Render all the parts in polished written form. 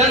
10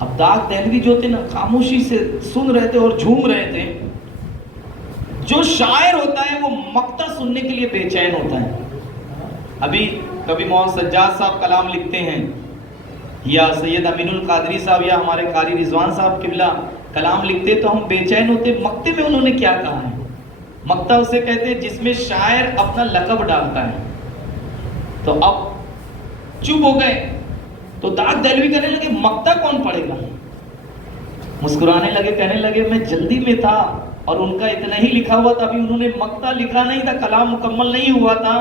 اب داغ دہلوی جو تھے نا خاموشی سے سن رہے تھے اور جھوم رہے تھے. جو شاعر ہوتا ہے وہ مقطع سننے کے لیے بے چین ہوتا ہے. ابھی کبھی مولانا سجاد صاحب کلام لکھتے ہیں یا سید امین القادری صاحب یا ہمارے قاری رضوان صاحب قبلہ کلام لکھتے تو ہم بے چین ہوتے مقطع میں انہوں نے کیا کہا ہے. مقطع اسے کہتے ہیں جس میں شاعر اپنا لقب ڈالتا ہے. تو اب چپ ہو گئے تو داغ دہلوی کہنے لگے مقطع کون پڑھے گا. مسکرانے لگے, کہنے لگے میں جلدی میں تھا اور ان کا اتنا ہی لکھا ہوا تھا, ابھی انہوں نے مقطع لکھا نہیں تھا, کلام مکمل نہیں ہوا تھا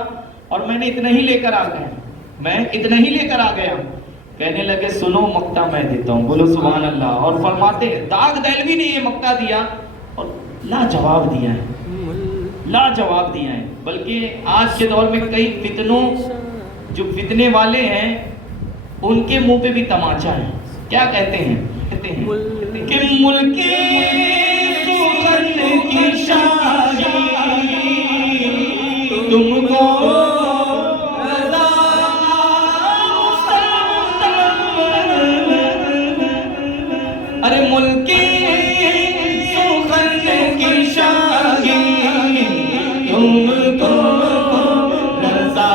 اور میں نے اتنا ہی لے کر آ گیا, میں اتنا ہی لے کر آ گیا. کہنے لگے سنو مقطع میں دیتا ہوں. بولو سبحان اللہ. اور فرماتے ہیں داغ دہلوی نے یہ مقطع دیا اور لاجواب دیا ہے, لاجواب دیا ہے. بلکہ آج کے دور میں کئی فتنوں جو فتنے والے ہیں ان کے منہ پہ بھی تماچا ہے. کیا کہتے ہیں کہ ملک کی شادی تم کو ارے ملک کی شادی تم کو رضا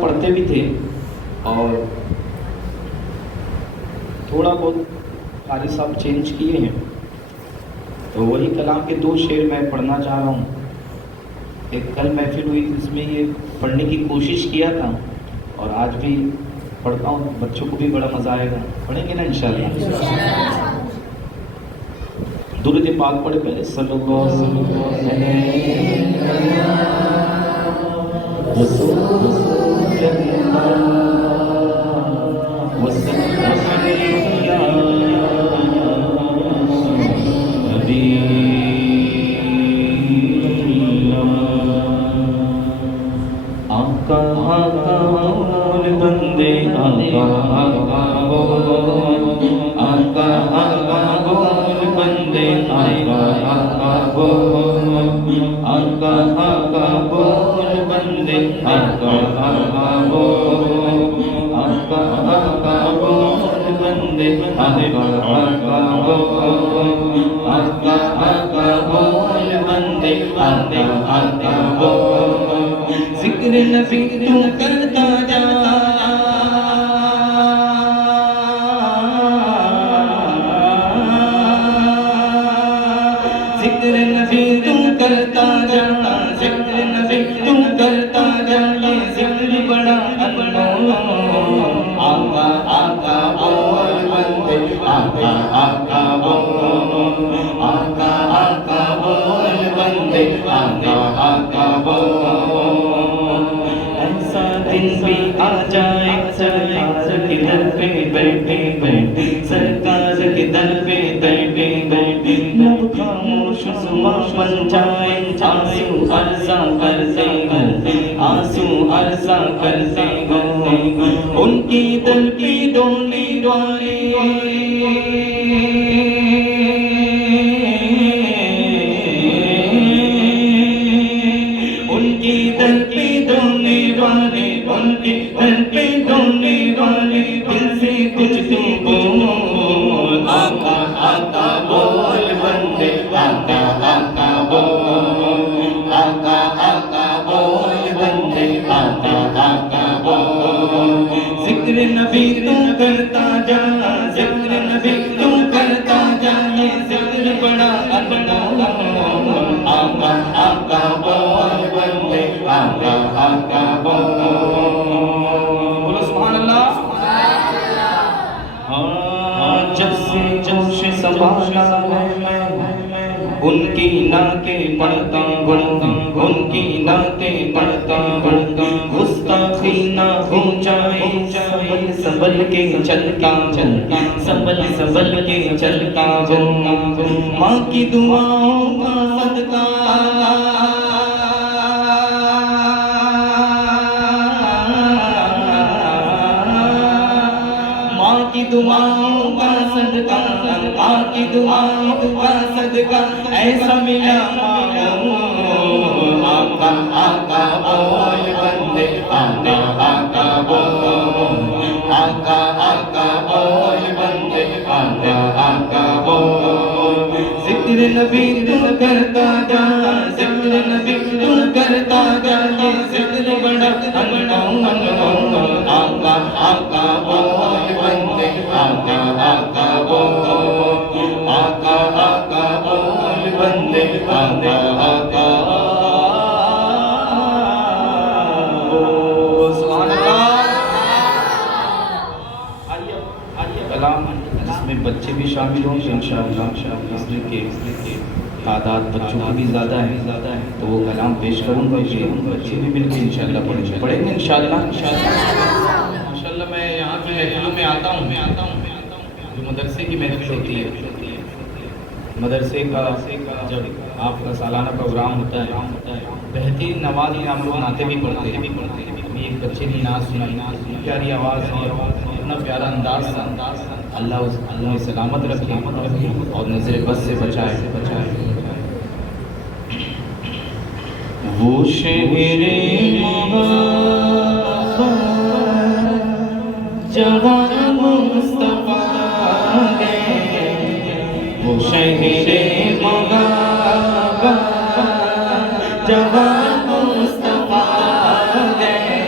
پڑھتے بھی تھے اور تھوڑا بہت قاری صاحب چینج کیے ہیں. تو وہی کلام کے 2 شعر میں پڑھنا چاہ رہا ہوں. ایک کل محفل ہوئی جس میں یہ پڑھنے کی کوشش کیا تھا اور آج بھی پڑھتا ہوں, بچوں کو بھی بڑا مزہ آئے گا. پڑھیں گے نا انشاءاللہ. درود پاک پڑھے پہلے صلی اللہ علیہ وسلم. ذکر نبی تو کرتا جا, ذکر نبی تو کرتا جا, ذکر نبی تو کرتا جا, یہ ذکر بڑا انمول. آقا آقا بول بندے, آقا آقا بول, آقا آقا بول بندے, آقا آقا بول. بھی آ جائے سرکار کے در پہ بیٹھے بیٹھے, سرکار کے در پہ بیٹھے بیٹھے, لب خاموش زباں بن جائے, آنسو عرضہ کرتے ہو, آنسو عرضہ کرتے ہو. ان کی دل کی ڈولی ڈولی ان کی دل کی ڈولی ڈولی, ان کی دل پہ ڈونے والے دل سے کچھ تم بول. آقا آقا بول بندے, آقا آقا آقا بولو سبحان اللہ. جب سے جوش سنبھالا ان کی نعتیں پڑھتا ان کی نعتیں پڑھتا گستاخی نہ ہو جائے سنبھل کے چلتا سنبھل کے چلتا ماں کی دعاؤں کا صدقہ ماں کی دعاؤں کا صدقہ ماں کی دعاؤں کا صدقہ ایسا ملا آقا آقا بول بندے آقا آقا بول آقا آقا بول بندے آقا آقا بول ذکر نبی تو کرتا جا ذکر نبی تو کرتا جا یہ ذکر بڑا آقا آقا بول بندے آقا آقا بول آقا آقا بول بندے آقا آقا بول. سبحان اللہ. آئیے کلام جس میں بچے بھی شامل ہوں گے انشاءاللہ اس لیے کہ تعداد بچوں کی بھی زیادہ ہے تو وہ کلام پیش کروں گا کہ بچے بھی مل کے انشاءاللہ پڑھیں گے انشاءاللہ. ماشاءاللہ میں یہاں کی محفلوں میں آتا ہوں جو مدرسے کی محفل ہوتی ہے مدرسے کا جب آپ کا سالانہ پروگرام ہوتا ہے بہترین نواز میں آپ لوگ نعتیں بھی پڑھتے ہیں. ایک بچے کی نعت سنائی پیاری آواز ہے اتنا پیارا انداز اللہ نے سلامت رکھے اور نظر بد سے بچائے. وہ شہر محبت جہاں مصطفیٰ گئے وہ شہر محبت جہاں مصطفیٰ گئے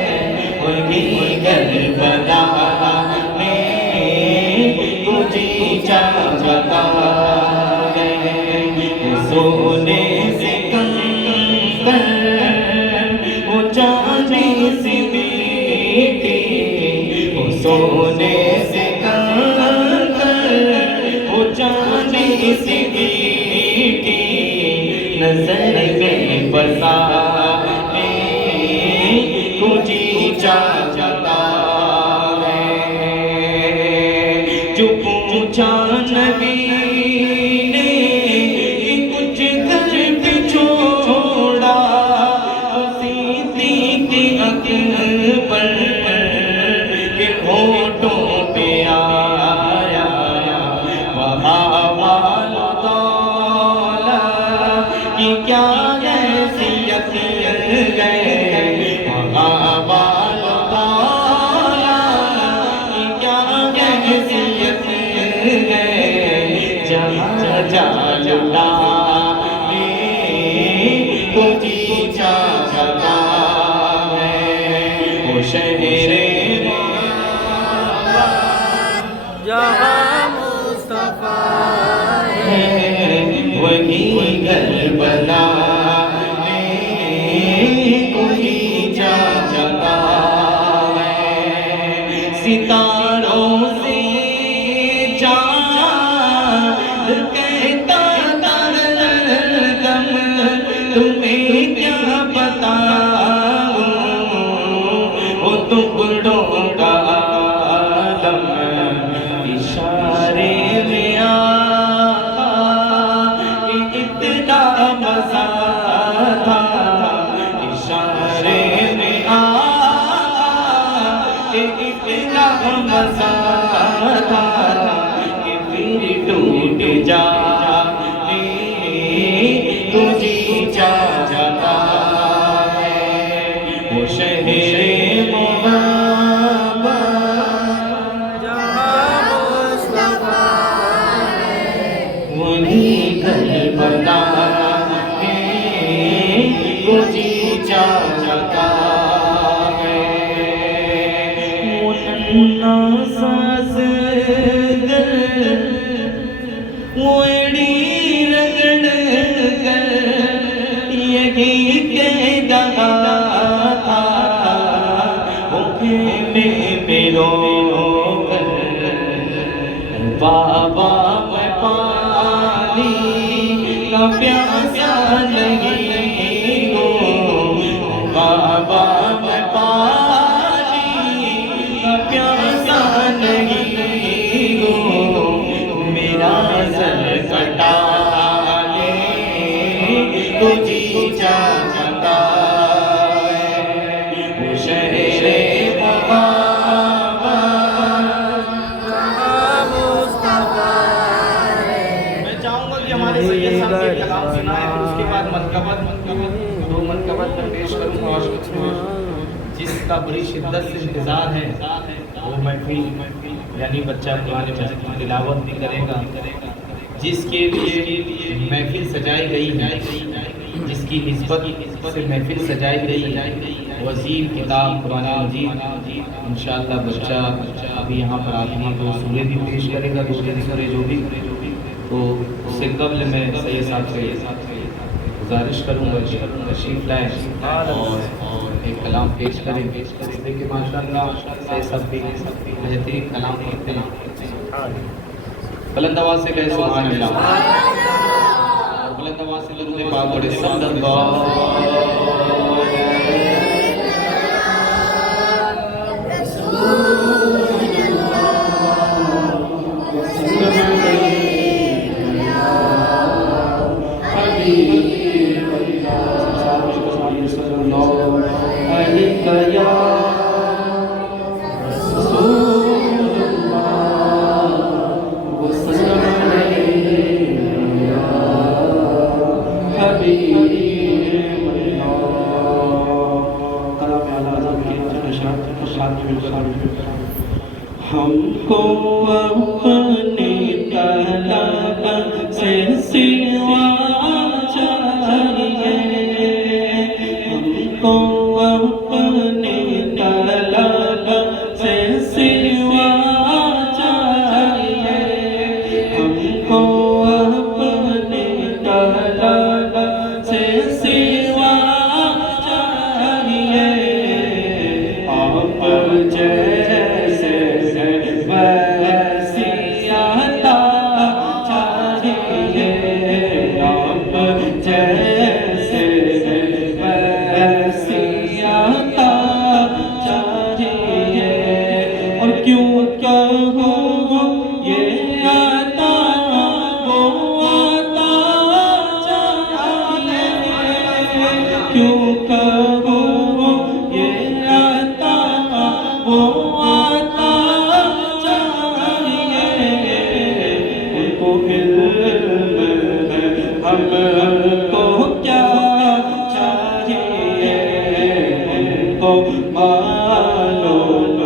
وہی کربلا میں تجھے جاتا گئے سونے سے کنکر وہ چاندی سی بیٹی وہ سونے سے کنکر وہ چاندی سی بیٹی نظر میں بسا تجھے جاتا ہے جو پوچھا نبی نے کچھ گھر پہ چھوڑا صدیق اکبر کے ہونٹوں پہ آیا وہاں والدولا کی کیا حیثیت گئے وہاں والدولا کی کیا حیثیت گئے جہاں جالا تجھے جاتا ہے وہ شہر جہاں مصطفیٰ ہے وہی کربلا میں کوئی جاتا ہے ستاروں سے چاند کہتا دم تمہیں کیا بتاؤں وہ ٹکڑوں کا عالم اشارے میں آقا اتنا مزہ تھا اشارے میں آقا اتنا مزہ تھا کہ پھر ٹوٹ جائے تجھے جاتا ہے وہ شہر محبت جہاں مصطفیٰ وہی کربلا میں تجھے جاتا ہے وہ ننھا سا اصغر وہ ایڑی رگڑ کر یہی کہہ رہا تھا پیاسا نہیں ہوں بابا میں پانی کا پیاسا نہیں ہوں میرا سر کٹا لے تو جی چاہتا ہے شہر ہمارے سید صاحب کے کلام سنا ہے پھر اس کے بعد منقبت دو منقبت میں پیش کروں گا جس کا بڑی شدت سے انتظار ہے وہ محفل یعنی بچہ قرآن مجید کی تلاوت بھی کرے گا جس کے لیے محفل سجائی گئی ہے جس کی نسبت سے محفل سجائی گئی ہے وزیر کتاب قرآن مجید انشاءاللہ بچہ ابھی یہاں پر آتی ہے تو سورے بھی پیش کرے گا دوسرے سورے جو بھی تو اس سے قبل میں سید صاحب سے گزارش کروں گا تشریف لائیں اور ایک کلام پیش کریں دیکھیں ماشاءاللہ سید صاحب بھی بہترین کلام کرتے ہیں بلند آواز سے کہے سبحان اللہ اور بلند آواز سے درود پاک پڑھے صلی اللہ ہم کو اپنی طلب سے سوا چاہیے ہم کو اپنی طلب سے سوا چاہیے ہم کو اپنی طلب سے سوا چاہیے آپ جیسے ویسی عطا چاہیے آپ جیسے ویسی عطا چاہیے اور کیوں کہوں یہ عطا وہ عطا چاہیے کیوں کہوں یہ عطا وہ عطا چاہیے ان کو علم ہے ہم کو کیا چاہیے ان کو معلوم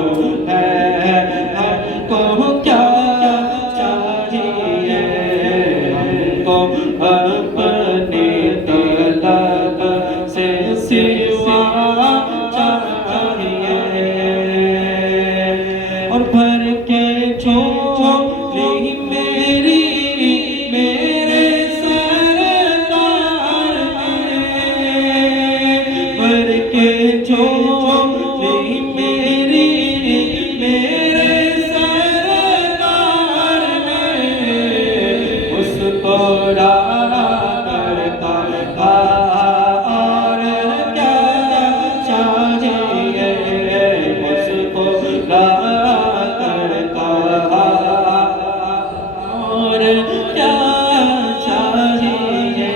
ہے ہم کو کیا چاہیے ہم کو اپنی طلب سے سوا چاہیے اور بھر کے جھولی میری میرے سرکار بھر کے جھولی میری میرے سرکار اس کو کرتا تھا اور کیا چاہیے اس کو کرتا اور کیا چاہیے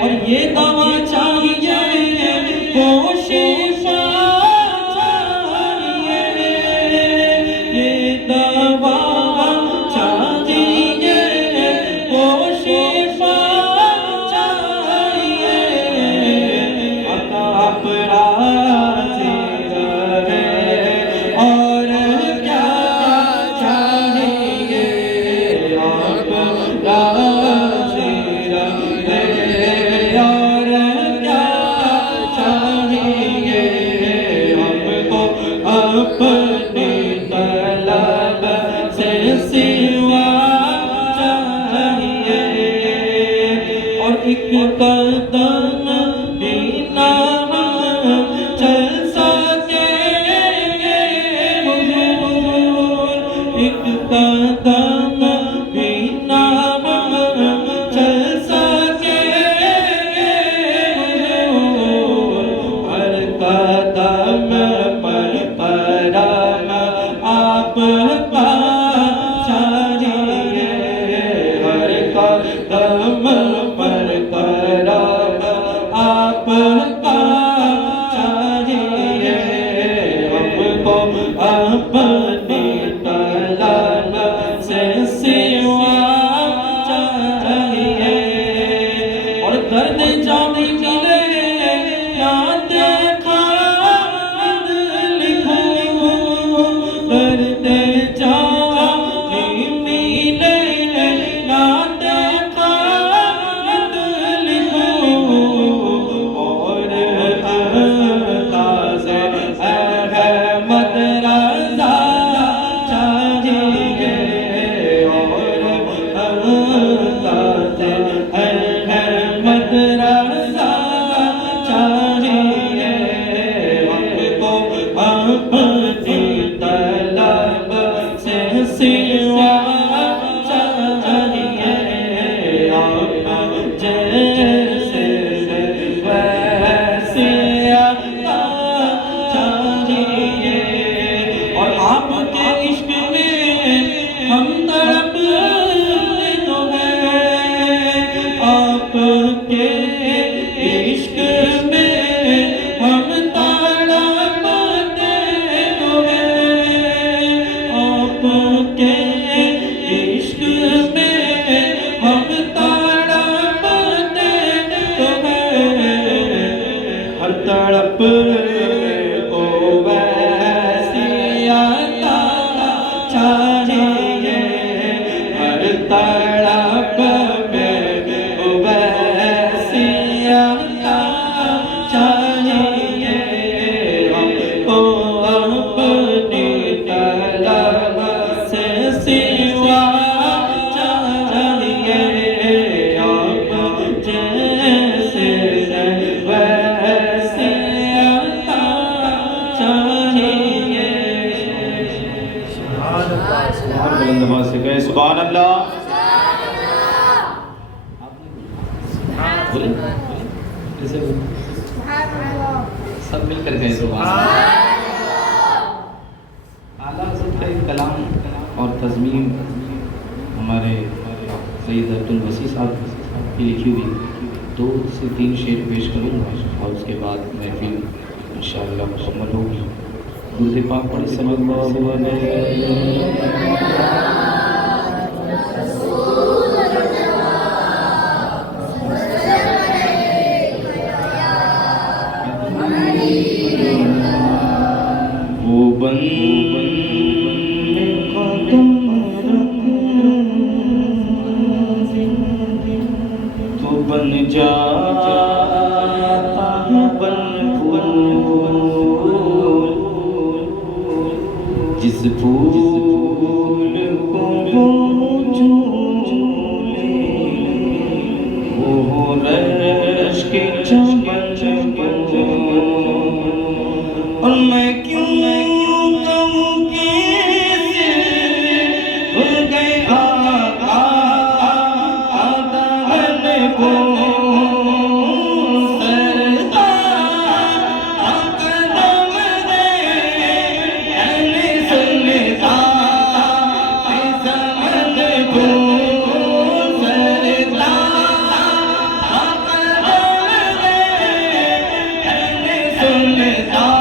اور یہ دوا چاہیے وہ شفا چاہیے یہ دوا چاہیے وہ شفا چاہیے آپ راضی رہے اور کیا چاہیے آپ راضی رہے اور کیا چاہیے ہم کو اپنی طلب سے سوا چاہیے اور ایک قدم بھی نہ اپنی طلب سے سوا چاہیے آپ جیسے ویسے عطا چاہیے اور آپ کے عشق میں ہم تڑپتے تو ہیں آپ کے عشق میں ہم تڑپتے تو ہیں آپ کے عشق میں ہم تڑپتے تو ہیں ہر تڑپ کو ویسی عطا چاہیے ہر تڑپ میں ویسی عطا چاہیے ہم کو اپنی طلب سے سوا چاہیے آپ جیسے ویسے عطا چاہیے اور بلند آواز سے کہیں سبحان اللہ بولیں کیسے بولیں سب مل کر کہیں سبحان اللہ اعلیٰ حضرت کا ایک کلام اور تضمین ہمارے سید عبدالوسیع صاحب کی لکھی ہوئی 2 سے 3 شعر پیش کروں گا اور اس کے بعد محفل انشاءاللہ مکمل ہوگی درود پاک پڑھیں صلی اللہ علیہ وہ بن قدم تو بن جاتا ہے بن پھول جس پھول کو وہ جھولے وہ رش کے چمن اور میں کیوں کہوں کہ بھول گئے آقا آدھن کو سردار قدم دے اہل سلطان زمن کو سردار قدم دے اہل سلطان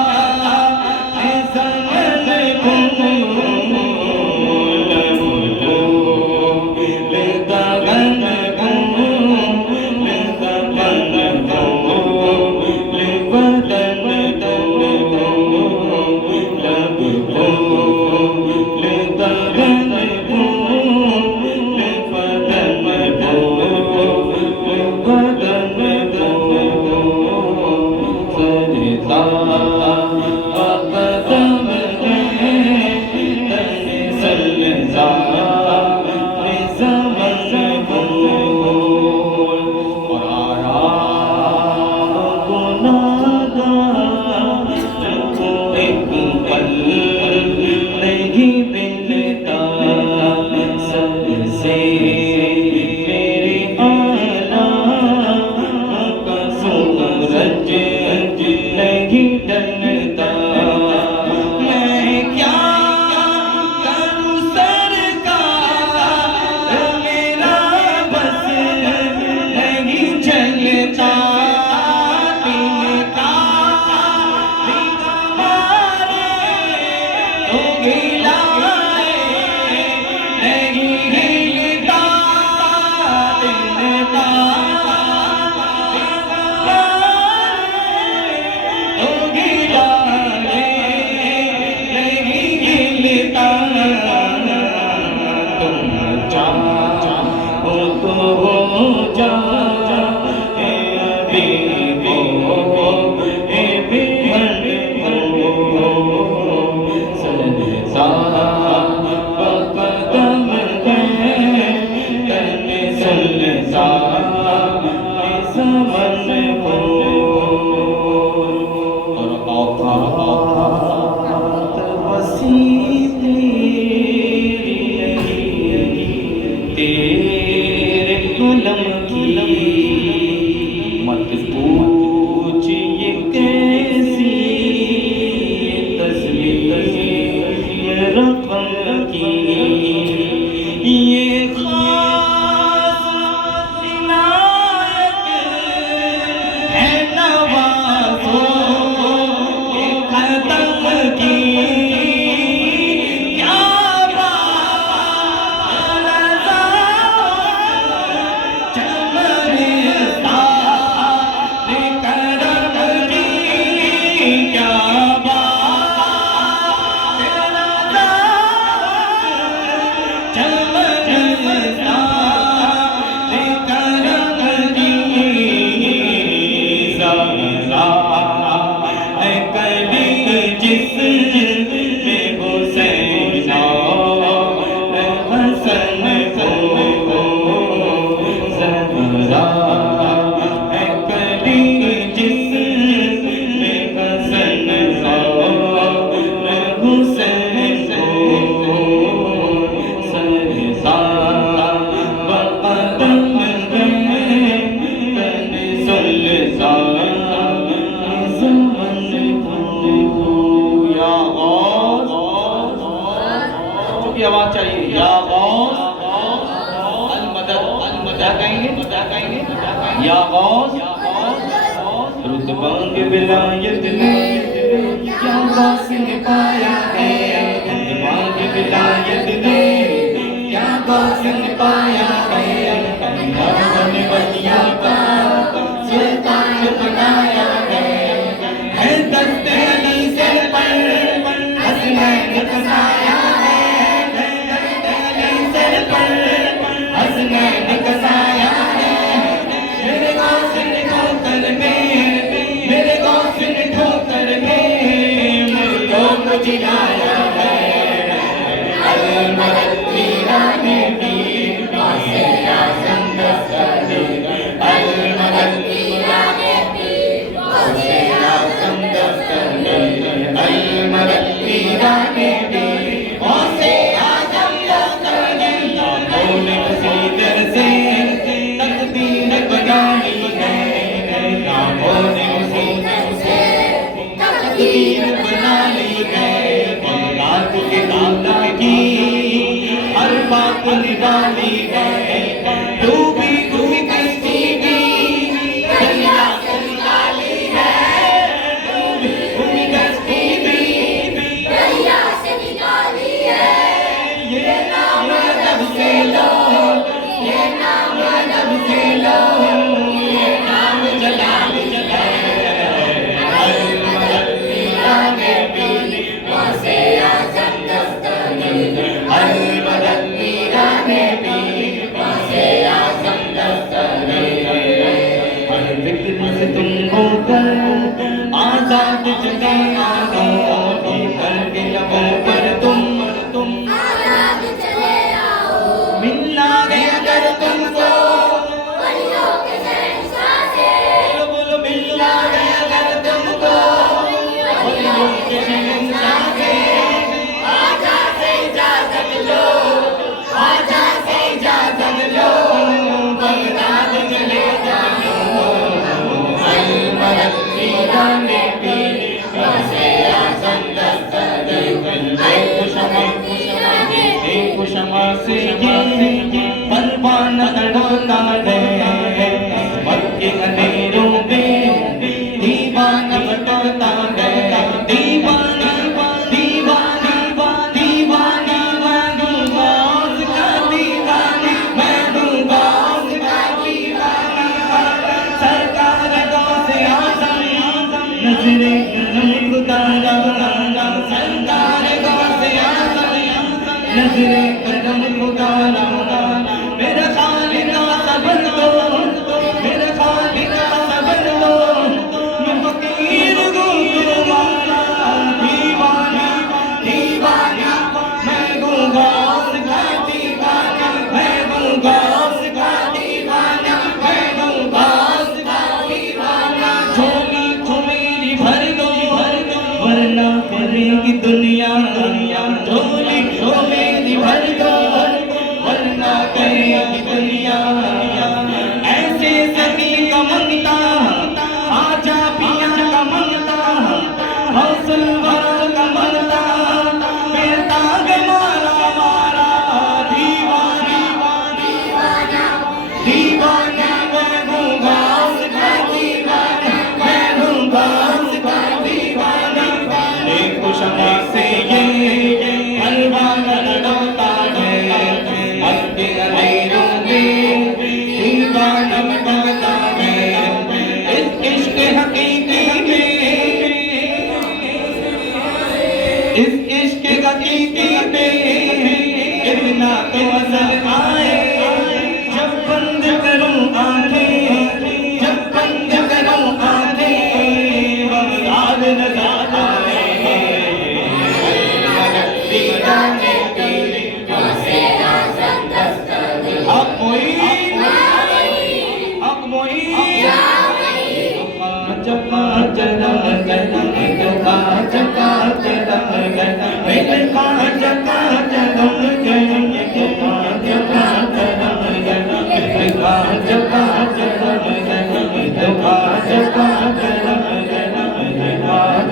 آواز چاہیے یا غوث المدد کیا کہیں گے یا غوث رتبہ کے ولایت میں کیا غوث نے پایا ہے رتبہ کے ولایت میں کیا غوث نے پایا ہے اللہ نے ولیوں کا سلطان بنایا ہے دستے علی سے پر حسنین کسایا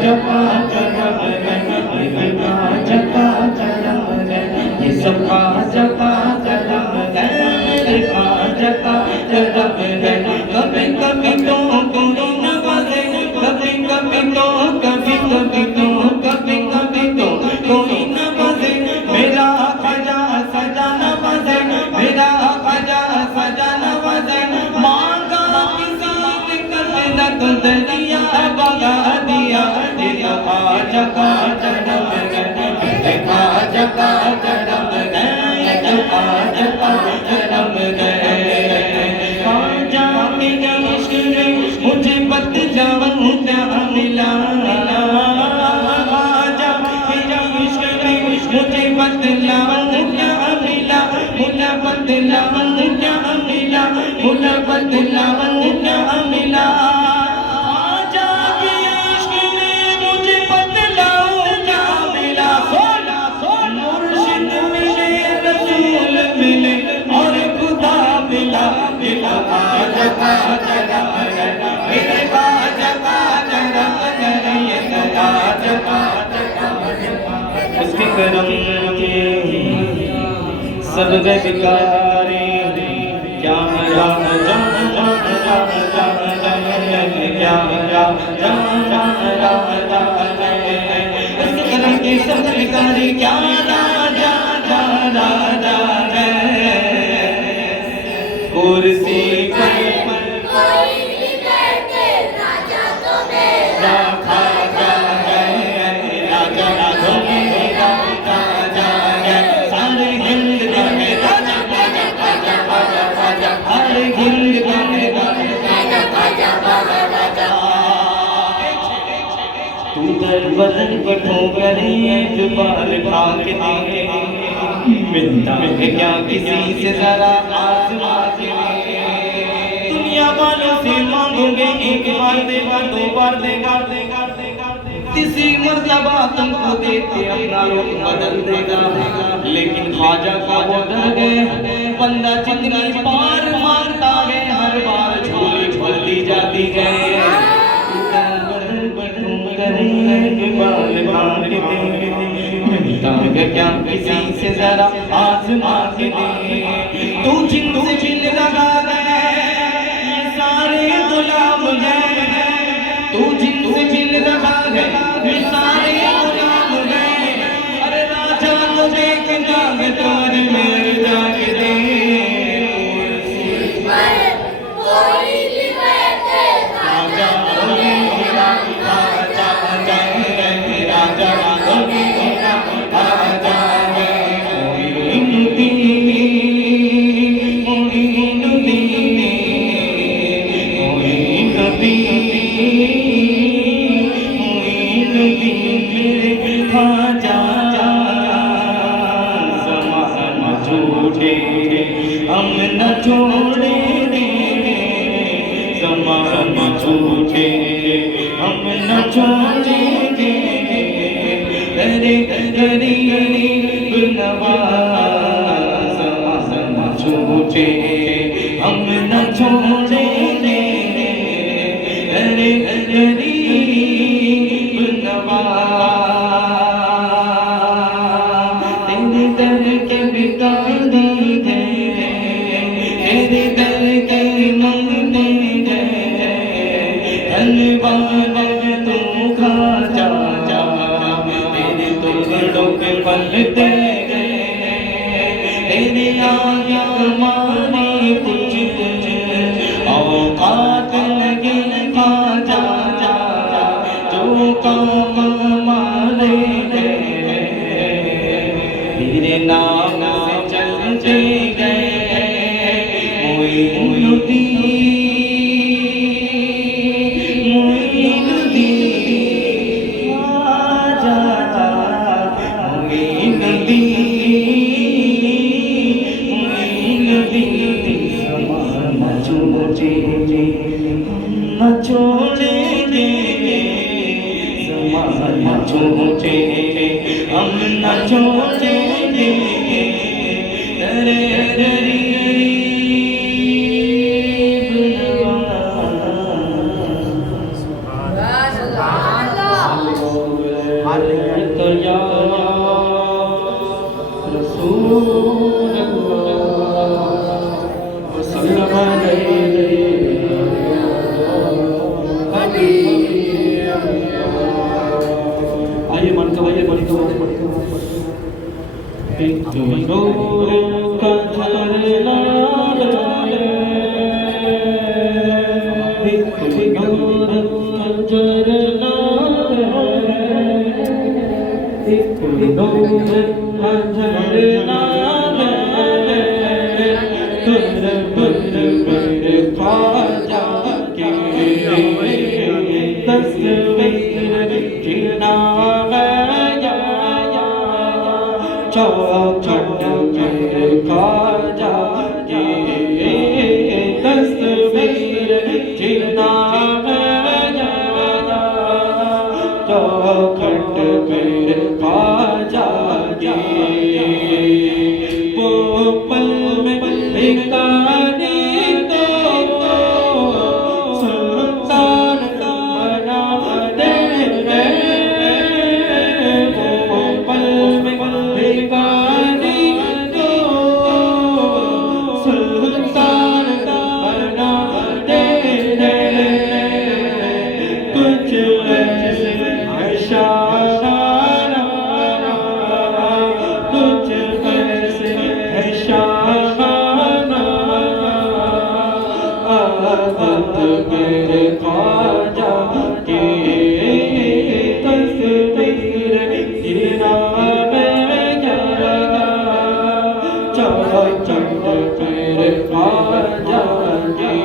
جپا کرم جپا کرم یہ سب کا جپا کرم جپا کرم کبھی کبھی تو کوئی نوازے کبھی کبھی تو کبھی کبھی تو کبھی کبھی تو کوئی نوازے میرا خواجہ سجا نوازے میرا خواجہ سجا نوازے مانگا کسی نے کر نہ تو دریا بگا دیا یہ خواجہ کا کرم ہے خواجہ کا کرم ہے خواجہ کا کرم ہے خواجہ کے عشق نے مجھے بدلاؤں کیا ملا خواجہ کے عشق نے مجھے بدلاؤں کیا ملا مجھے بدلاؤں کیا ملا مجھے بدلاؤں کیا ملا خواجہ کے عشق نے مجھے بدلاؤں کیا ملا مرشد ملے رسول ملے اور خدا ملا ملا خواجہ کا کرم ہے میرے خواجہ کا کرم ہے یہ خواجہ کا کرم ہے اس کے کرم کے سب گئے بیکارے کیا جان جان جان جان جان کیا جان جان جان جان اس کے کرم کے سب بیکارے کیا راجا راجا راجا کرسی پر کوئی بھی بیٹھے راجا تو میرا راجا ہے راجا راجا میرا راجا ہے سارے ہند کا میرا راجا راجا راجا راجا ہر ہند کا میرا راجا راجا راجا تو در بدن پٹھو کرے اعتبار کھا کے دے ملتا ہے کیا کسی سے ذرا آزما کے دے دنیا والوں سے مانگو گے ایک بار دے گا دو بار دے گا تیسری مرتبہ تم کو دیکھ کے اپنا رخ بدل دے گا لیکن خواجہ کا وہ ڈر گئے بندہ جتنی بار مانگتا ہے ہر بار جھولی کھلتی جاتی ہے کیا کسی سے ذرا آزما کے دے تو جن لگا گئے یہ سارے غلام ہیں تو جن لگا گئے یہ سارے غلام ہیں ارے راجا کو دیکھ جاگ تمہاری میرے جاگ دے کوئی بھی بیٹھے راجا تو میرا ہم نہ چھوڑے زمانہ چھوٹے ہم نہ چھوڑے ارے غریب نواز زمانہ چھوٹے ہم نہ چھوڑے ارے غریب نواز تیرے در کے بکاری تیرے در کے منگتے گئے تو کھا جا جا تیرے ٹکڑوں کے پلتے گئے تیرے آگے ہمارے کچھ اوقات لگے کھا جا جا جو کام ہمارے گئے تیرے نام سے چلتے گئے معین الدین آجا معین الدین زمانہ چھوٹے نہ چھوڑیں گے زمانہ چھوٹے ہم نہ چھوڑیں گے ارے غریب نواز یا رسول اللہ وسلم علیہ حبیب۔ آئیے من کو ایک نور کا جھرنا ایک نور کا جھرنا ایک نور کا جھرنا میرے خواجہ کی تصویر جینا چوکھٹ میرے خواجہ کی تصویر جینا چوکھٹ میرے خواجہ کی وہ پل میں بھکاری تو سلطان بنا دے وہ پل میں بھکاری تو سلطان بنا دے کچھ ایسے ہے شاہانہ کچھ ایسے ہے شاہانہ عادت میرے خواجہ کی تصویر جینا چوکھٹ میرے خواجہ کی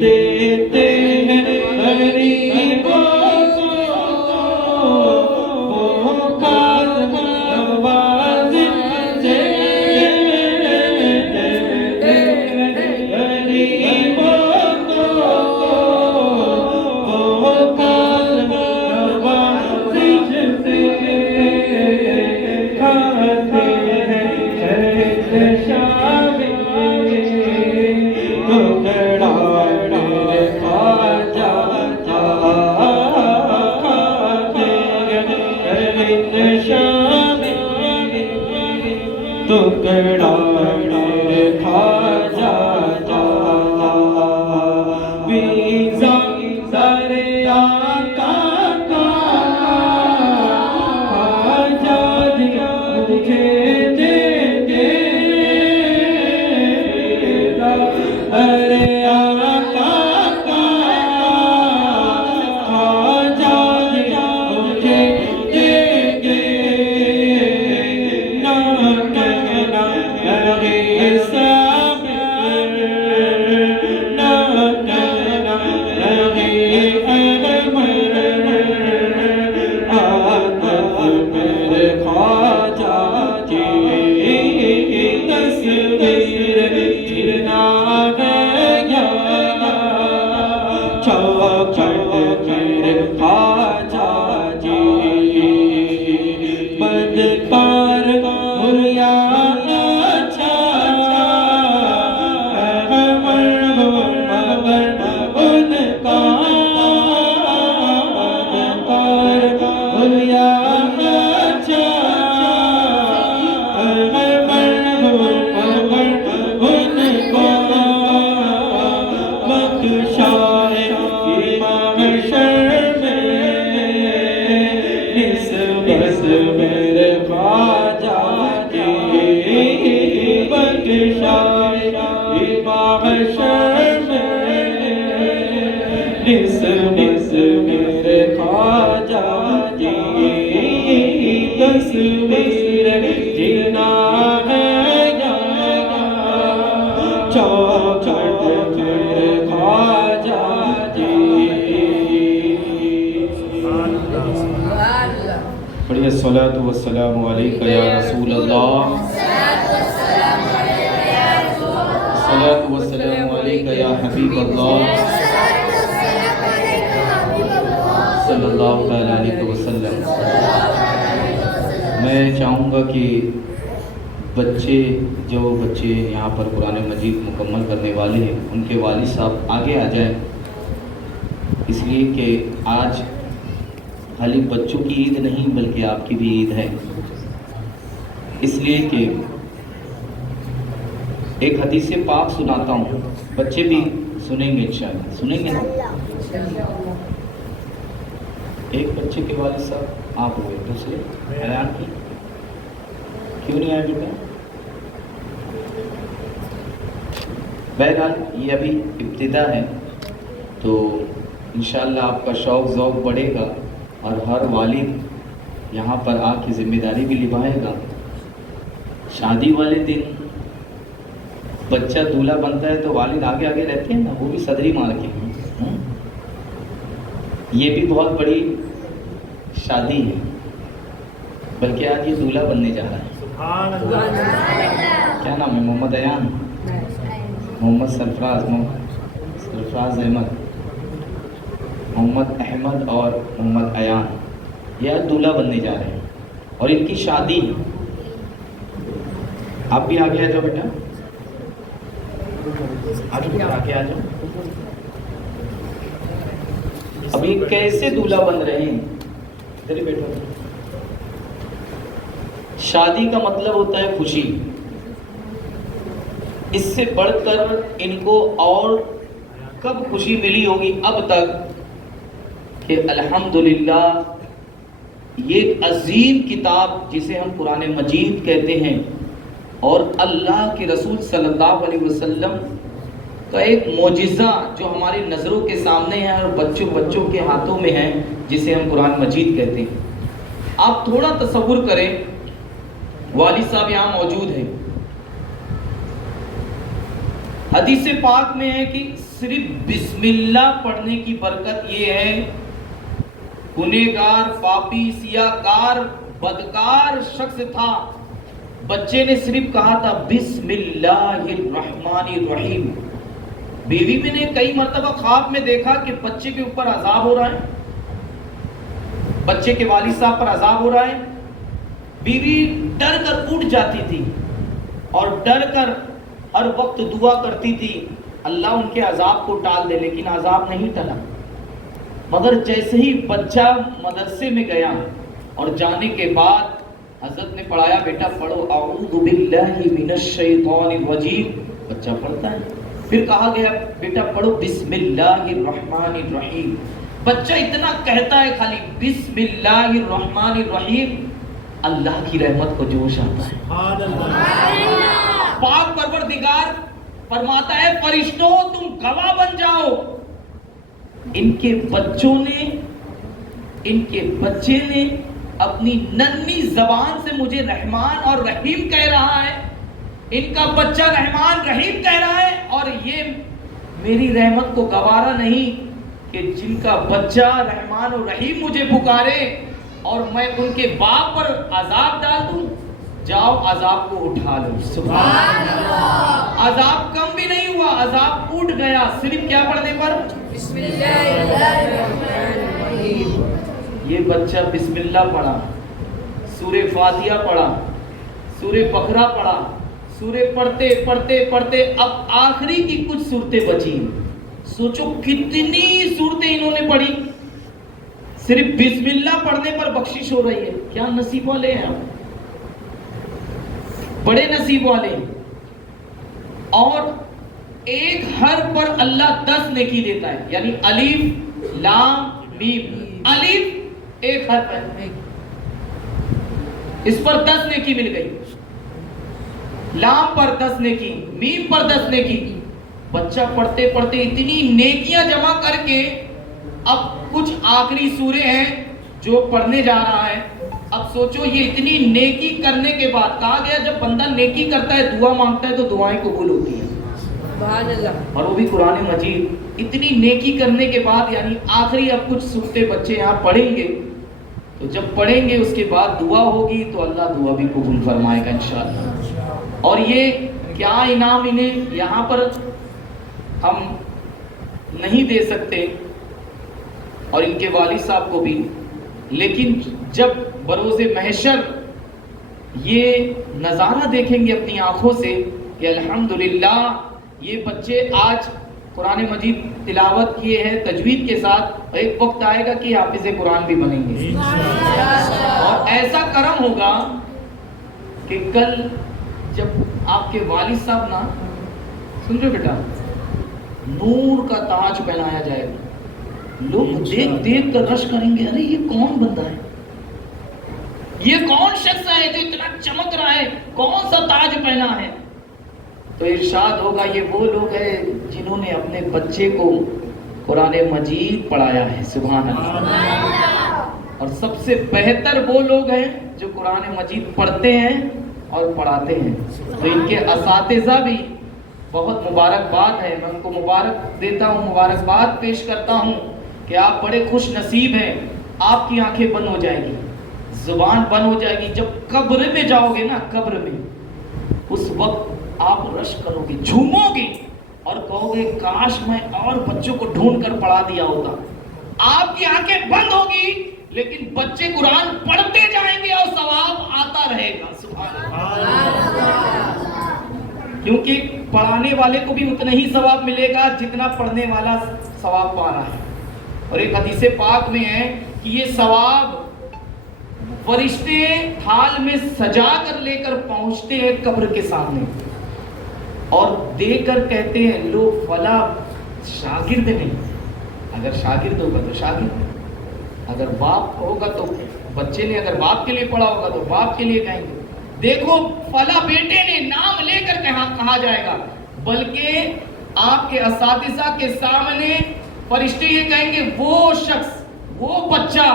دیتے ہیں غریبوں کو وہ خاص نوازش سے دیتے ہیں غریبوں کو وہ خاص نوازش سے کھاتے ہیں شامی ٹکڑا میرے خواجہ کھاتے ہیں شامی ٹکڑا میرے خواجہ ویزا سارے آقا کا خواجہ دیا مجھے ارے آقا کا خواجہ دیا مجھے دے گے نہ کہنا لگے صابر نہ کہنا لگے احمد عادت میرے خواجہ کی تصویر جینا چوکھٹ میرے خواجہ جی بدکار ہوریا اچھا مگر ان کا بدکار ہوریا اچھا مگر ان کو بخشائے محشر میں نسبت میرے خواجہ کی بخشائے محشر میں نسبت میرے خواجہ کی تصویر جینا چوکھٹ میرے خواجہ جی پڑھیے الصلاۃ والسلام علیکہ یا رسول اللہ الصلاۃ والسلام علیکہ یا حبیب اللہ صلی اللہ علیہ وسلم۔ میں چاہوں گا کہ بچے یہاں پر قرآن مجید مکمل کرنے والے ہیں ان کے والد صاحب آگے آ جائیں، اس لیے کہ آج خالی بچوں کی عید نہیں بلکہ آپ کی بھی عید ہے، اس لیے کہ ایک حدیث پاک سناتا ہوں، بچے بھی سنیں گے انشاءاللہ، سنیں گے نا؟ ایک بچے کے والد صاحب آپ ہوئے، دوسرے حیران کی کیوں نہیں آئے بیٹا؟ بہرحال یہ ابھی ابتدا ہے، تو انشاءاللہ آپ کا شوق ذوق بڑھے گا اور ہر والد یہاں پر آ کے ذمہ داری بھی نبھائے گا۔ شادی والے دن بچہ دولہا بنتا ہے تو والد آگے آگے رہتے ہیں نا، وہ بھی صدری مار کے۔ یہ بھی بہت بڑی شادی ہے، بلکہ آج یہ دولہا بننے جا رہا ہے۔ سبحان اللہ۔ کیا نام ہے؟ محمد ایان، محمد سرفراز احمد، محمد احمد اور محمد ایان، یہ آج دولہا بننے جا رہے ہیں اور ان کی شادی ہے۔ آپ بھی آگے آ جاؤ بیٹا، آگے آ جاؤ۔ ابھی کیسے دولہا بن رہے ہیں؟ ادھر بیٹھو۔ شادی کا مطلب ہوتا ہے خوشی، اس سے بڑھ کر ان کو اور کب خوشی ملی ہوگی اب تک کہ الحمدللہ یہ ایک عظیم کتاب جسے ہم قرآن مجید کہتے ہیں اور اللہ کے رسول صلی اللہ علیہ وسلم کا ایک معجزہ جو ہماری نظروں کے سامنے ہے اور بچوں کے ہاتھوں میں ہے، جسے ہم قرآن مجید کہتے ہیں۔ آپ تھوڑا تصور کریں، والد صاحب یہاں موجود ہیں، حدیث پاک میں ہے کہ صرف بسم اللہ پڑھنے کی برکت یہ ہے، گنہگار، پاپی، سیاہکار، بدکار شخص تھا، بچے نے صرف کہا تھا بسم اللہ الرحمن الرحیم۔ بیوی میں نے کئی مرتبہ خواب میں دیکھا کہ بچے کے اوپر عذاب ہو رہا ہے، بچے کے والد صاحب پر عذاب ہو رہا ہے، بیوی ڈر کر اٹھ جاتی تھی اور ڈر کر ہر وقت دعا کرتی تھی اللہ ان کے عذاب کو ٹال دے، لیکن عذاب نہیں ٹلا۔ مگر جیسے ہی بچہ مدرسے میں گیا اور جانے کے بعد حضرت نے پڑھایا بیٹا پڑھو اعوذ باللہ من الشیطان الرجیم، بچہ پڑھتا ہے۔ پھر کہا گیا بیٹا پڑھو بسم اللہ الرحمن الرحیم، بچہ اتنا کہتا ہے خالی بسم اللہ الرحمن الرحیم، اللہ کی رحمت کو جوش آتا ہے۔ سبحان اللہ۔ پاک پروردگار فرماتا ہے فرشتوں تم گواہ بن جاؤ، ان کے بچے نے اپنی ننھی زبان سے مجھے رحمان اور رحیم کہہ رہا ہے، ان کا بچہ رحمان رحیم کہہ رہا ہے، اور یہ میری رحمت کو گوارا نہیں کہ جن کا بچہ رحمان اور رحیم مجھے پکارے اور میں ان کے باپ پر عذاب ڈال دوں۔ جاؤ عذاب کو اٹھا لو۔ سبحان اللہ۔ عذاب کم بھی نہیں ہوا، عذاب اٹھ گیا، صرف کیا پڑھنے پر؟ بسم اللہ الرحمن الرحیم۔ یہ بچہ بسم اللہ پڑھا، سورہ فاتحہ پڑھا، سورہ بقرہ پڑھا، سورہ پڑھتے پڑھتے پڑھتے اب آخری کی کچھ صورتیں بچی۔ سوچو کتنی صورتیں انہوں نے پڑھی، صرف بسم اللہ پڑھنے پر بخشش ہو رہی ہے۔ کیا نصیب والے ہیں آپ، بڑے نصیب والے ہیں۔ اور ایک حرف پر اللہ 10 نیکی دیتا ہے، یعنی الف لام میم، الف ایک حرف ہے، اس پر 10 نیکی مل گئی، لام پر 10 نیکی، میم پر 10 نیکی۔ بچہ پڑھتے پڑھتے اتنی نیکیاں جمع کر کے اب کچھ آخری سورے ہیں جو پڑھنے جا رہا ہے۔ اب سوچو یہ اتنی نیکی کرنے کے بعد، کہا گیا جب بندہ نیکی کرتا ہے دعا مانگتا ہے تو دعائیں قبول ہوتی ہیں، سبحان اللہ، اور وہ بھی قرآن مجید۔ اتنی نیکی کرنے کے بعد یعنی آخری اب کچھ صورتیں بچے یہاں پڑھیں گے، تو جب پڑھیں گے اس کے بعد دعا ہوگی تو اللہ دعا بھی قبول فرمائے گا انشاءاللہ۔ اور یہ کیا انعام انہیں یہاں پر ہم نہیں دے سکتے اور ان کے والد صاحب کو بھی، لیکن جب بروز محشر یہ نظارہ دیکھیں گے اپنی آنکھوں سے کہ الحمدللہ یہ بچے آج قرآن مجید تلاوت کیے ہیں تجوید کے ساتھ، ایک وقت آئے گا کہ حافظ قرآن بھی بنیں گے، اور ایسا کرم ہوگا کہ کل جب آپ کے والد صاحب نا، سن رہے بیٹا، نور کا تاج پہنایا جائے گا، لوگ دیکھ دیکھ کر رش کریں گے، ارے یہ کون بندہ ہے، یہ کون شخص ہے جو اتنا چمک رہا ہے، کون سا تاج پہنا ہے؟ تو ارشاد ہوگا یہ وہ لوگ ہیں جنہوں نے اپنے بچے کو قرآن مجید پڑھایا ہے، سبحان اللہ۔ اور سب سے بہتر وہ لوگ ہیں جو قرآن مجید پڑھتے ہیں اور پڑھاتے ہیں، تو ان کے اساتذہ بھی بہت مبارکباد ہے، میں ان کو مبارک دیتا ہوں، مبارکباد پیش کرتا ہوں کہ آپ بڑے خوش نصیب ہیں، آپ کی آنکھیں بند ہو جائیں گی، زبان بند ہو جائے گی، جب قبر میں جاؤ گے نا، قبر میں اس وقت آپ رش کرو گے، جھومو گے اور کہو گے کاش میں اور بچوں کو ڈھونڈ کر پڑھا دیا ہوتا۔ آپ کی آنکھیں بند ہوگی لیکن بچے قرآن پڑھتے جائیں گے اور ثواب آتا رہے گا، سبحان اللہ۔ کیونکہ پڑھانے والے کو بھی اتنا ہی ثواب ملے گا جتنا پڑھنے والا ثواب پا رہا ہے۔ اور ایک حدیث پاک میں ہے کہ یہ ثواب فرشتے تھال میں سجا کر لے کر پہنچتے ہیں قبر کے سامنے اور دے کر کہتے ہیں لو فلا شاگرد نہیں، اگر شاگرد ہوگا تو شاگرد، اگر باپ ہوگا تو بچے نے، اگر باپ کے لیے پڑھا ہوگا تو باپ کے لیے کہیں گے، دیکھو فلا بیٹے نے، نام لے کر کہا جائے گا، بلکہ آپ کے اساتذہ کے سامنے فرشتے یہ کہیں گے وہ شخص، وہ بچہ،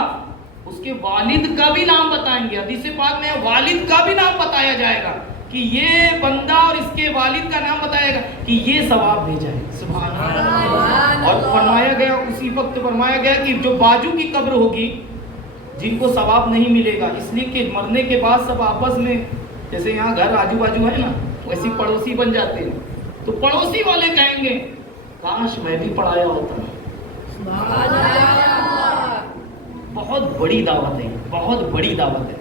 اس کے والد کا بھی نام بتائیں گے، حدیث پاک میں والد کا بھی نام بتایا جائے گا کہ یہ بندہ، اور اس کے والد کا نام بتایا گا کہ یہ ثواب بھیجا ہے، سبحان اللہ۔ اور فرمایا گیا، اسی وقت فرمایا گیا کہ جو باجو کی قبر ہوگی جن کو ثواب نہیں ملے گا، اس لیے کہ مرنے کے بعد سب آپس میں، جیسے یہاں گھر آجو باجو ہے نا، ویسی پڑوسی بن جاتے ہیں، تو پڑوسی والے کہیں گے کاش میں بھی پڑھایا ہوتا۔ بہت بڑی دعوت ہے، بہت بڑی دعوت ہے،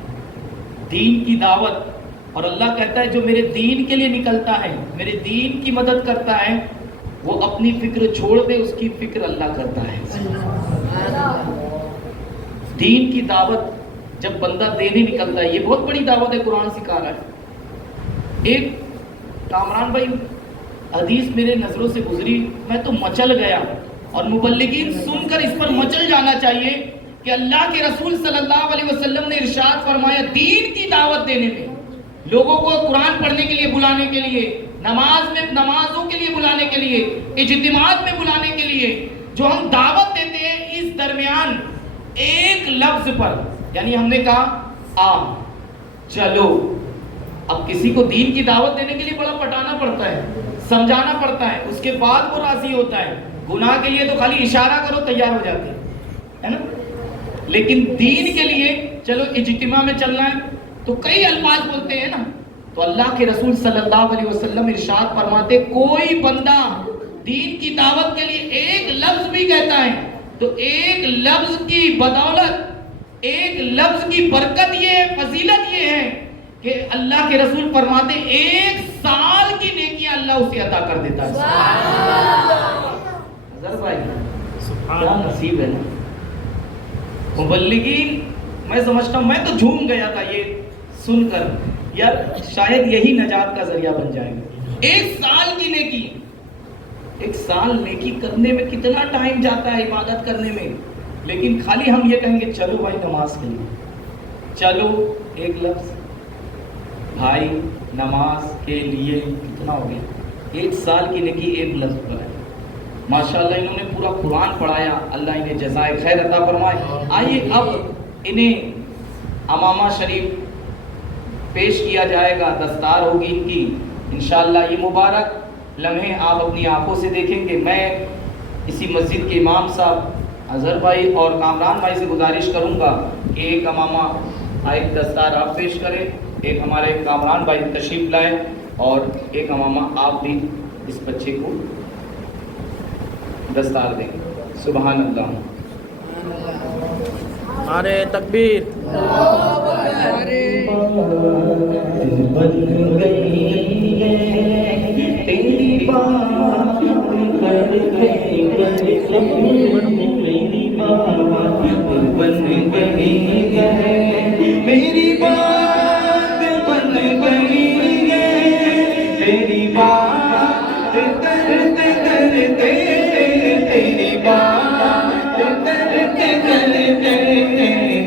دین کی دعوت۔ اور اللہ کہتا ہے جو میرے دین کے لیے نکلتا ہے، میرے دین کی مدد کرتا ہے، وہ اپنی فکر چھوڑ دے، اس کی فکر اللہ کرتا ہے۔ دین کی دعوت جب بندہ دینے نکلتا ہے، یہ بہت بڑی دعوت ہے، قرآن سکھا رہا ہے۔ ایک کامران بھائی حدیث میرے نظروں سے گزری، میں تو مچل گیا، اور مبلغین سن کر اس پر مچل جانا چاہیے کہ اللہ کے رسول صلی اللہ علیہ وسلم نے ارشاد فرمایا دین کی دعوت دینے میں، لوگوں کو قرآن پڑھنے کے لیے بلانے کے لیے، نمازوں کے لیے بلانے کے لیے، اجتماعات میں بلانے کے لیے جو ہم دعوت دیتے ہیں، اس درمیان ایک لفظ پر، یعنی ہم نے کہا آ چلو، اب کسی کو دین کی دعوت دینے کے لیے بڑا پٹانا پڑتا ہے، سمجھانا پڑتا ہے، اس کے بعد وہ راضی ہوتا ہے۔ گناہ کے لیے تو خالی اشارہ کرو تیار ہو جاتے ہیں، ہے نا، لیکن دین کے لیے چلو اجتماع میں چلنا ہے تو کئی الفاظ بولتے ہیں نا، تو اللہ کے رسول صلی اللہ علیہ وسلم ارشاد فرماتے کوئی بندہ دین کی دعوت کے لیے ایک لفظ بھی کہتا ہے تو ایک لفظ کی بدولت، ایک لفظ کی برکت، یہ فضیلت یہ ہے کہ اللہ کے رسول فرماتے 1 سال کی نیکیاں اللہ اسے عطا کر دیتا ہے۔ حضرت بھائی کیا نصیب ہے نا مبلغین۔ میں سمجھتا ہوں، میں تو جھوم گیا تھا یہ سن کر، یار شاید یہی نجات کا ذریعہ بن جائے گا۔ 1 سال کی نیکی، 1 سال نیکی کرنے میں کتنا ٹائم جاتا ہے عبادت کرنے میں، لیکن خالی ہم یہ کہیں گے چلو بھائی نماز کے لیے، چلو ایک لفظ بھائی نماز کے لیے، کتنا ہو گیا؟ 1 سال کی نیکی ایک لفظ پر ہے۔ ماشاءاللہ انہوں نے پورا قرآن پڑھایا، اللہ انہیں جزائے خیر عطا فرمائے۔ آئیے اب انہیں امامہ شریف پیش کیا جائے گا، دستار ہوگی ان کی، انشاءاللہ یہ مبارک لمحے آپ اپنی آنکھوں سے دیکھیں گے۔ میں اسی مسجد کے امام صاحب اظہر بھائی اور کامران بھائی سے گزارش کروں گا کہ ایک امامہ ایک دستار آپ پیش کریں، ایک ہمارے کامران بھائی تشریف لائیں، اور ایک امامہ آپ بھی اس بچے کو دستار دیں۔ سبحان اللہ، نعرہ تکبیر، بن گئی ہے تیری بات کر کے میری بات بن گئی ہے، میری بات بن گئی ہے، تیری بات کرتے کرتے، تیری بات کرتے کرتے،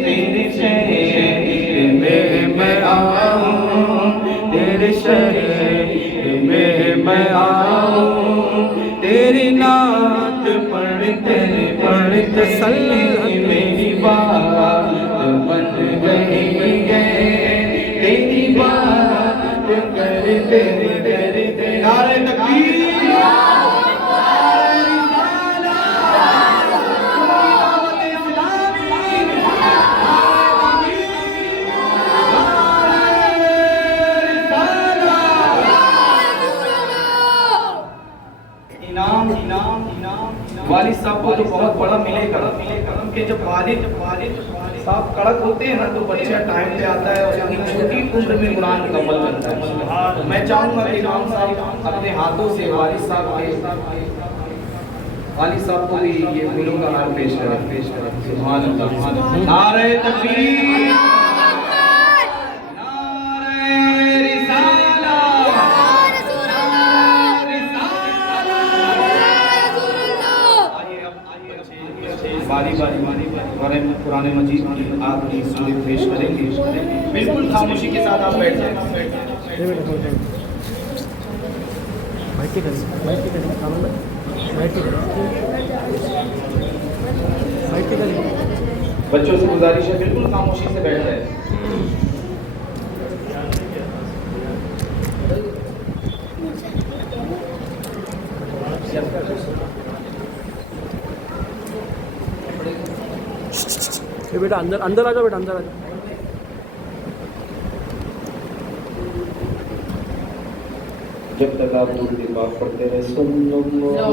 تیرے شہر میں آؤں، تیرے شہر میں آؤں، تیری نعت پڑھتے پڑھتے صلی، میری بات بن گئی ہے، تیری بات کرتے کرتے، نعرہ تکبیر، والد صاحب کو تو بہت بڑا ملے گا کہ جب والد صاحب کڑک ہوتے ہیں نا تو بچہ ٹائم پہ آتا ہے اور اتنی چھوٹی عمر میں قرآن مکمل کرتا ہے۔ میں چاہوں گا کہ امام صاحب اپنے ہاتھوں سے والد صاحب کو بھی یہ پھولوں کا ہار پیش کریں۔ سبحان اللہ، نعرہ تکبیر، قرآن مجید آپ کی سورت پیش کریں گے، بالکل خاموشی کے ساتھ آپ بیٹھ جائیں۔ بچوں سے گزارش ہے بالکل خاموشی سے بیٹھ جائیں۔ بیٹا اندر اندر آ جاؤ، بیٹا اندر آ جاؤ۔ جب تک آپ دودھ کی بات پڑھتے رہے، صلی اللہ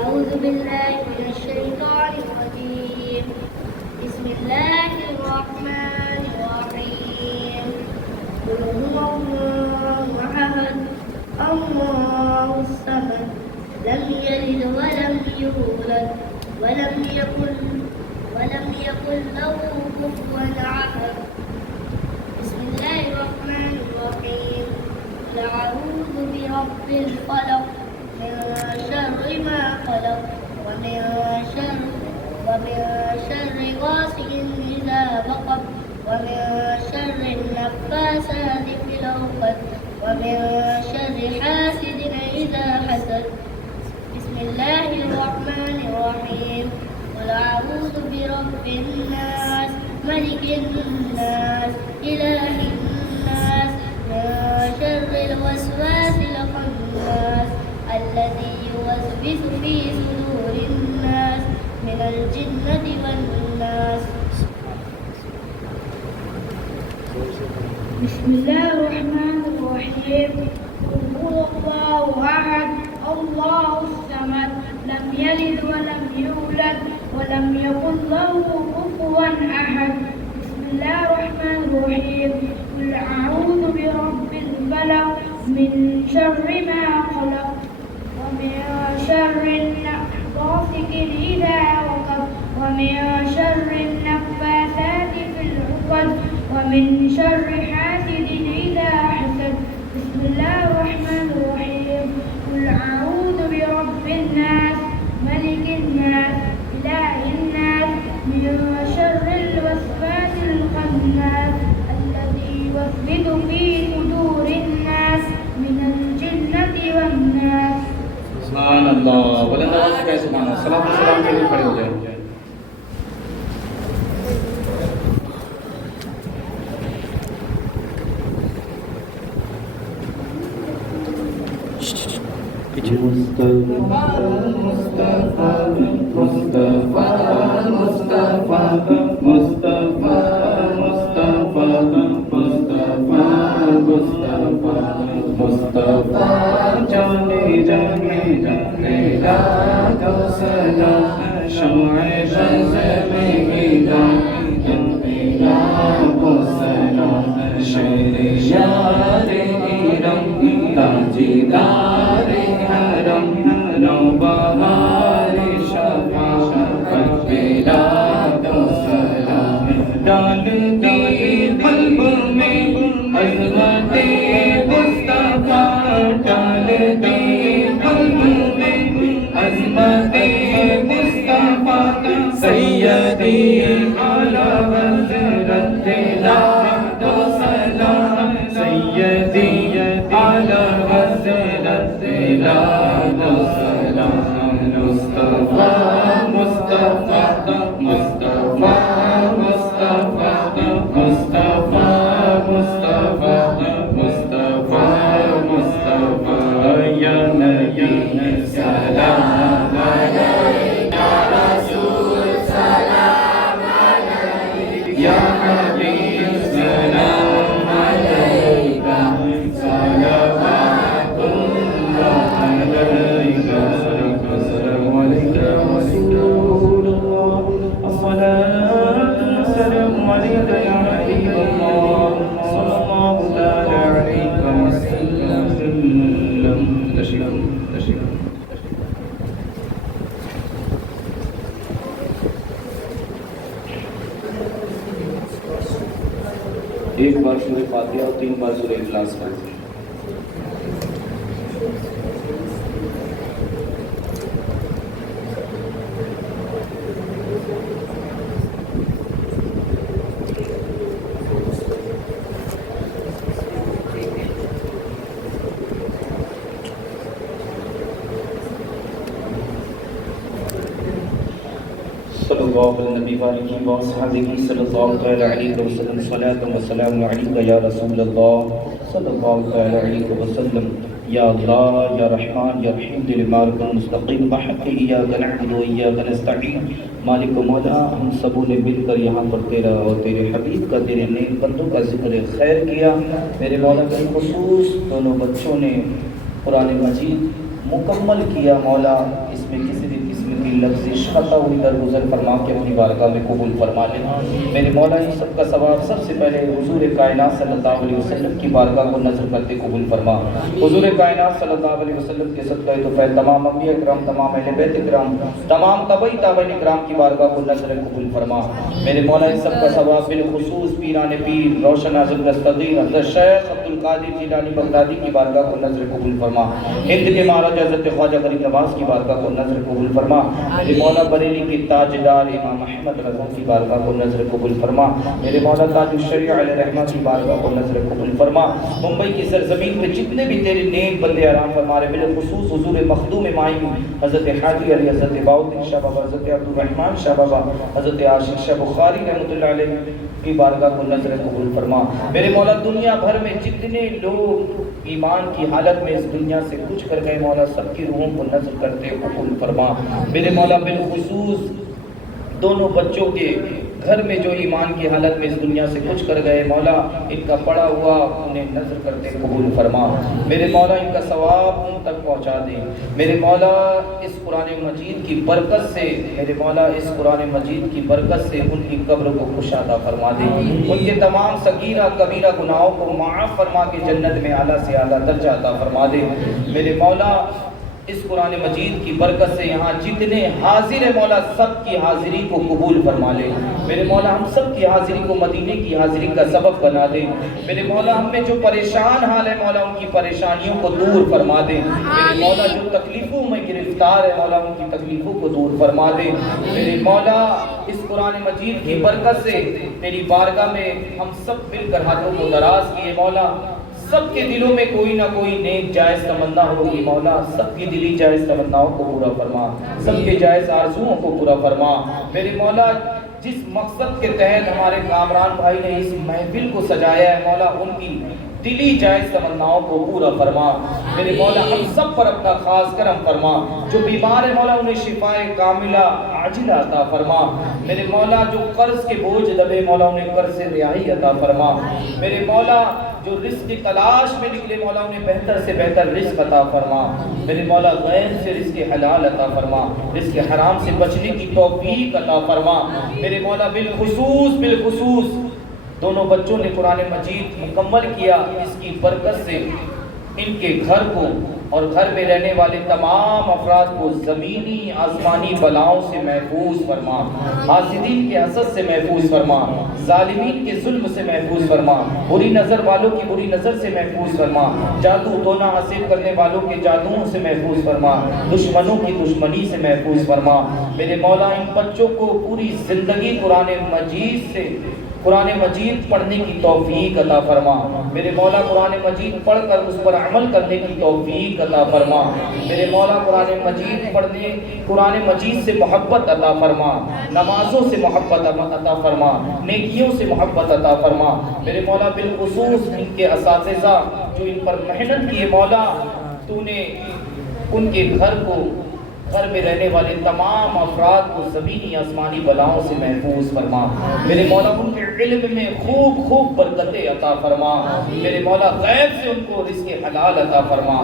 أعوذ بالله من الشيطان الرجيم، بسم الله الرحمن الرحيم، قل هو الله أحد الله الصمد، لم يلد ولم يولد ولم يكن له كفوا أحد، بسم الله الرحمن الرحيم، قل أعوذ برب الفلق، من شر ما خلق، ومن شر غاسق إذا وقب، ومن شر النفاثات في العقد، ومن شر حاسد إذا حسد، بسم الله الرحمن الرحيم، قل أعوذ برب الناس، ملك الناس، إله الناس، من شر الوسواس الخناس، الذي يوسوس في صدور الناس من الجنة والناس۔ بسم الله الرحمن الرحيم، قل هو الله أحد الله الصمد، لم يلد ولم يولد ولم يكن له كفوا أحد، بسم الله الرحمن الرحيم، قل أعوذ برب الفلق، من شر ما خلق، ومن شر غاسق إذا وقب، ومن شر النفاثات في العقد، ومن شر حاسد إذا حسد، بسم الله الرحمن الرحيم، قل أعوذ برب الناس، ملك الناس، إله الناس، من شر الوسواس الخناس، الذي يوسوس في صدور الناس من الجنة والناس۔ سبحان اللہ، بلند آواز سے کہہ سبحان اللہ، صلاۃ و سلام کے لیے کھڑے ہو جائیں۔ مصطفیٰ مصطفیٰ جانے جانے جانے دو سلام شمع بز میں ہدایت و سلام شیر یار ارم تاجدار حرم نوبہار شفاعت بیداد و سلام ڈال دی قلب میں عظمت مصطفیٰ ڈال دی قلب میں عظمت مصطفیٰ سیدی اعلی حضرت داد و سلام سیدی اعلی حضرت داد و سلام مصطفیٰ مصطفیٰ مصطفیٰ مصطفیٰ مصطفیٰ مصطفیٰ مصطفیٰ مصطفیٰ یا نبی سلام علیک یا رسول سلام علیک یا حبیب سلام علیک صلوات اللہ علیک السلام علیک رسول اللہ الصلاة والسلام علیک یا حبیب اللہ صلی اللہ تعالی علیہ وسلم تشریف ایک بار سورہ فاتحہ اور 3 بار سورہ اخلاص پڑھیں. صلی اللہ علیہ وآلہ وصحبہ صلی اللہ علیہ وسلم صلاۃ و سلام علیک یا رسول اللہ صلی اللہ علیہ وسلم. یا اللہ یا رحمان یا رحیم دل مالک المستقیم بحق ایاک نعبد و ایاک نستعین. مالک و مولا ہم سبوں نے مل کر یہاں پر تیرا اور تیرے حبیب کا تیرے نیک بندوں کا ذکر خیر کیا. میرے مولا بالخصوص دونوں بچوں نے قرآن مجید مکمل کیا. مولا اس میں کسی بھی قسم کی لفظ خطا ہوئی درگزر فرما کے اپنی بارگاہ میں قبول فرما لے. میرے مولا ان سب کا ثواب سب سے پہلے حضور کائنات صلی اللہ علیہ وسلم کی بارگاہ کو نظر کرتے قبول فرما. حضور کائنات صلی اللہ علیہ وسلم کے صدقہ توفیق تمام انبیاء کرام تمام اہل بیت کرام تمام تابعین کرام کی بارگاہ کو نظر قبول فرما. میرے مولا ان سب کا ثواب بالخصوص پیران پیر روشن اعظم دستگیر حضرت شیخ عبد القادر جیلانی بغدادی کی بارگاہ کو نظر قبول فرما. ہند کے مہاراجا حضرت خواجہ غریب نواز کی بارگاہ کو نظر قبول فرما. میرے مولا بریلی کے تاجدار امام احمد رضا کی بارگاہ کو نظر قبول فرما. میرے مولا تاج الشریعہ علیہ رحمہ کی بارگاہ کو نظر قبول فرما. ممبئی کی سرزمین پہ جتنے بھی تیرے نیک بندے آرام فرما رہے بالخصوص حضور مخدوم مائی حضرت حاجی علی حضرت باؤدین شاہ بابا حضرت عبد الرحمن شاہ بابا حضرت عاشق شاہ بخاری رحمۃ اللہ علیہ کی بارگاہ کو نظر قبول فرما. میرے مولا دنیا بھر میں جتنے لوگ ایمان کی حالت میں اس دنیا سے کچھ کر گئے مولا سب کی روحوں کو نظر کرتے قبول فرما. میرے مولا بالخصوص دونوں بچوں کے گھر میں جو ایمان کی حالت میں اس دنیا سے کچھ کر گئے مولا ان کا پڑا ہوا انہیں نظر کرتے قبول فرما. میرے مولا ان کا ثواب ان تک پہنچا دے. میرے مولا اس قرآن مجید کی برکت سے میرے مولا اس قرآن مجید کی برکت سے ان کی قبر کو کشادہ فرما دے. ان کے تمام صغیرہ کبیرہ گناہوں کو معاف فرما کے جنت میں اعلیٰ سے اعلیٰ درجہ عطا فرما دے. میرے مولا اس قرآن مجید کی برکت سے یہاں جتنے حاضر ہیں مولا سب کی حاضری کو قبول فرما لے. میرے مولا ہم سب کی حاضری کو مدینے کی حاضری کا سبب بنا دے. میرے مولا ہم میں جو پریشان حال ہے مولا ان کی پریشانیوں کو دور فرما دے. میرے مولا جو تکلیفوں میں گرفتار ہے مولا ان کی تکلیفوں کو دور فرما دے. میرے مولا اس قرآن مجید کی برکت سے تیری بارگاہ میں ہم سب مل کر ہاتھوں کو دراز کیے مولا سب کے دلوں میں کوئی نہ کوئی نیک جائز تمنا ہوگی مولا سب کی دلی جائز تمناؤں کو پورا فرما. سب کے جائز آرزوؤں کو پورا فرما. میرے مولا جس مقصد کے تحت ہمارے کامران بھائی نے اس محفل کو سجایا ہے مولا ان کی دلی جائز تمناؤں کو پورا فرما میرے مولا، ہم سب پر اپنا خاص کرم فرما، جو بیمار ہے مولا انہیں شفاء کاملہ عاجلہ عطا فرما میرے مولا، جو قرض کے بوجھ دبے مولا انہیں قرض سے رہائی عطا فرما میرے مولا، جو رزق کی تلاش میں نکلے مولا انہیں بہتر سے بہتر رزق عطا فرما میرے مولا، غیر سے رزق حلال عطا فرما، رزق حرام سے بچنے کی توفیق عطا فرما میرے مولا، بالخصوص دونوں بچوں نے قرآن مجید مکمل کیا، اس کی برکت سے ان کے گھر کو اور گھر میں رہنے والے تمام افراد کو زمینی آسمانی بلاؤں سے محفوظ فرما، حاسدین کے حسد سے محفوظ فرما، ظالمین کے ظلم سے محفوظ فرما، بری نظر والوں کی بری نظر سے محفوظ فرما، جادو ٹونا حاصل کرنے والوں کے جادوؤں سے محفوظ فرما، دشمنوں کی دشمنی سے محفوظ فرما میرے مولا، ان بچوں کو پوری زندگی قرآن مجید پڑھنے کی توفیق عطا فرما میرے مولا، قرآن مجید پڑھ کر اس پر عمل کرنے کی توفیق عطا فرما میرے مولا، قرآن مجید سے محبت عطا فرما، نمازوں سے محبت عطا فرما، نیکیوں سے محبت عطا فرما میرے مولا، بالخصوص ان کے اساتذہ جو ان پر محنت کیے مولا، تو نے ان کے گھر میں رہنے والے تمام افراد کو زمینی آسمانی بلاؤں سے محفوظ فرما میرے مولا، ان کے علم میں خوب برکتیں عطا فرما میرے مولا، غیب سے ان کو رزق حلال عطا فرما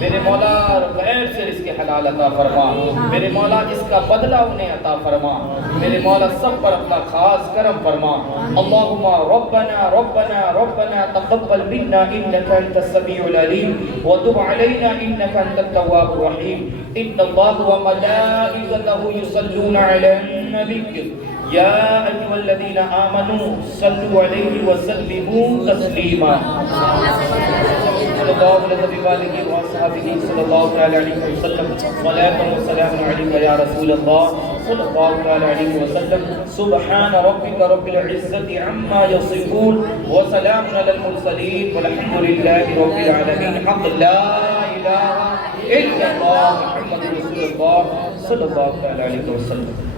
میرے مولا، غیب سے رزق حلال عطا فرما میرے مولا، اس کا بدلہ انہیں عطا فرما میرے مولا، سب پر اپنا خاص کرم فرما اللہم ربنا تقبل منا انك انت السمیع العلیم وتب علینا انك انت التواب الرحیم ان اللہ وملائكته يصلون على النبي يا أيها الذين آمنوا صلوا عليه وسلموا تسليما صلى الله عليه وصحبه صلى الله عليه وسلم صلاة وسلام عليك يا رسول الله صلى الله عليه وسلم سبحان ربك رب العزة عما يصفون وسلام على المرسلين والحمد لله رب العالمين حق لا إله إلا الله محمد رسول الله صلى الله عليه وسلم